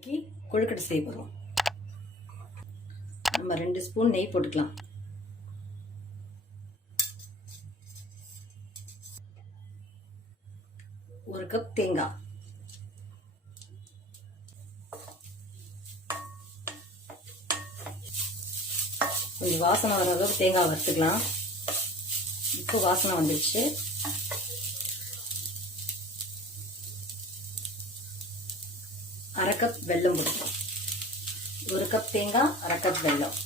இன்னைக்கு கொழுக்கட்டை செய்ய போகிறோம். நம்ம 2 ஸ்பூன் நெய் போட்டுக்கலாம். ஒரு கப் தேங்காய், கொஞ்சம் வாசனை வர அளவுக்கு தேங்காய் வறுத்துக்கலாம். இப்போ வாசனை வந்துடுச்சு. அரை கப் வெல்லம் போட்டுக்கலாம். ஒரு கப் தேங்காய், அரை கப் வெல்லம்.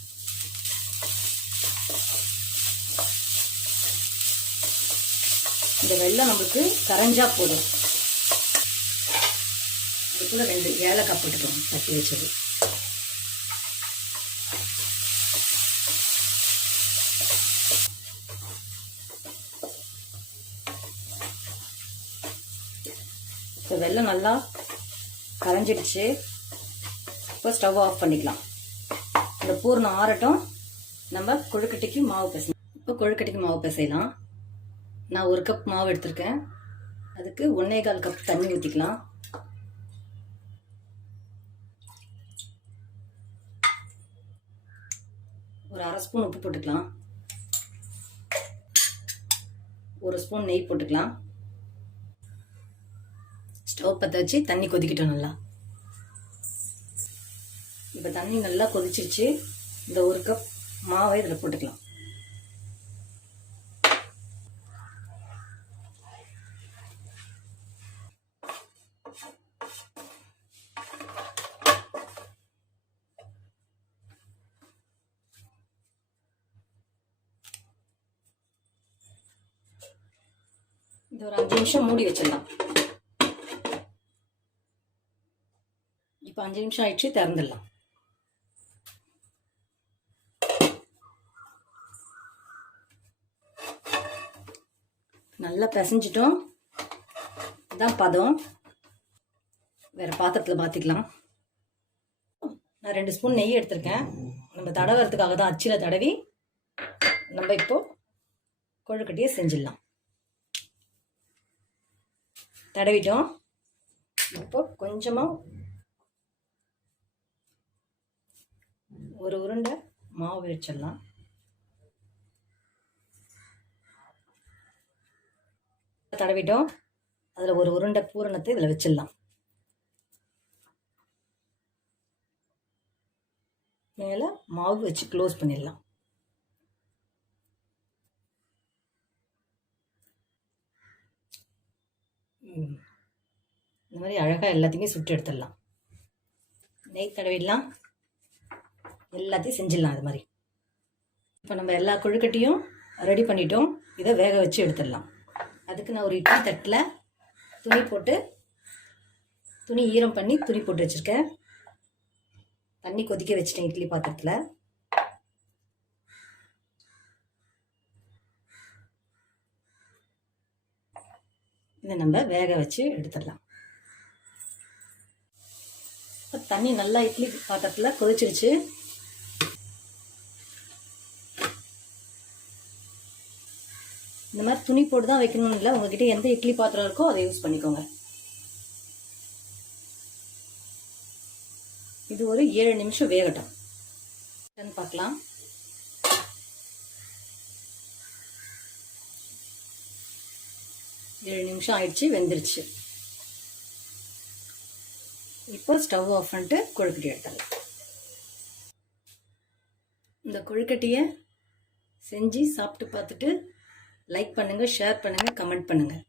இந்த வெல்லம் நம்மளுக்கு கரைஞ்சா போதும். இதுக்குள்ள 2 ஏலக்காய் போட்டுக்கலாம், தட்டி வச்சது. இப்போ வெல்லம் நல்லா கரைஞ்சிடுச்சு. இப்போ ஸ்டவ் ஆஃப் பண்ணிக்கலாம். இந்த பூரணம் ஆறட்டும். நம்ம கொழுக்கட்டைக்கு மாவு பிசையலாம். இப்போ கொழுக்கட்டைக்கு மாவு பிசையலாம். நான் 1 கப் மாவு எடுத்திருக்கேன். அதுக்கு 1.25 கப் தண்ணி ஊற்றிக்கலாம். ஒரு அரை ஸ்பூன் உப்பு போட்டுக்கலாம். 1 ஸ்பூன் நெய் போட்டுக்கலாம். ஸ்டவ் பற்ற வச்சு தண்ணி கொதிக்கிட்டோம் நல்லா. இப்போ தண்ணி நல்லா கொதிச்சிருச்சு. இந்த 1 கப் மாவை இதில் போட்டுக்கலாம். இது ஒரு 5 நிமிஷம் மூடி வச்சிடலாம். இப்போ 5 நிமிஷம் ஆயிடுச்சு, திறந்துடலாம். நல்லா பிசைஞ்சிட்டோம். இதான் பதம். வேற பாத்திரத்தில் மாற்றிக்கலாம். நான் 2 ஸ்பூன் நெய் எடுத்திருக்கேன். நம்ம தடவுறதுக்காக தான் அச்சில் தடவி நம்ம இப்போ கொழுக்கட்டையை செஞ்சிடலாம். தடவிட்டோம். இப்போ கொஞ்சமாக ஒரு உருண்டை மாவு வச்சிடலாம். தடவிட்டோம். அதில் ஒரு உருண்டை பூரணத்தை இதில் வச்சிடலாம். மேலே மாவு வச்சு க்ளோஸ் பண்ணிடலாம். இந்த மாதிரி அழகாக எல்லாத்தையுமே சுட்டு எடுத்துடலாம். நெய் தடவிடலாம். எல்லாத்தையும் செஞ்சிடலாம். அது மாதிரி இப்போ நம்ம எல்லா கொழுக்கட்டையும் ரெடி பண்ணிட்டோம். இதை வேக வச்சு எடுத்துடலாம். அதுக்கு நான் ஒரு இட்லி தட்டில் துணி ஈரம் பண்ணி துணி போட்டு வச்சுருக்கேன். தண்ணி கொதிக்க வச்சுட்டேன் இட்லி பாத்திரத்தில். இதை நம்ம வேக வச்சு எடுத்துடலாம். தண்ணி நல்லா இட்லி பாத்திரத்தில் கொதிச்சிருச்சு. இந்த மாதிரி துணி போட்டு தான் வைக்கணும்னு இல்லை. உங்ககிட்ட எந்த இட்லி பாத்திரம் இருக்கோ அதை யூஸ் பண்ணிக்கோங்க. இது ஒரு 7 நிமிஷம் வேகட்டும். பார்க்கலாம். ஏழு நிமிஷம் ஆயிடுச்சு, வெந்துருச்சு. இப்போ ஸ்டவ் ஆஃப் பண்ணிட்டு கொழுக்கட்டை எடுத்துடலாம். இந்த கொழுக்கட்டையை செஞ்சு சாப்பிட்டு பார்த்துட்டு லைக் பண்ணுங்கள், ஷேர் பண்ணுங்கள், கமெண்ட் பண்ணுங்கள்.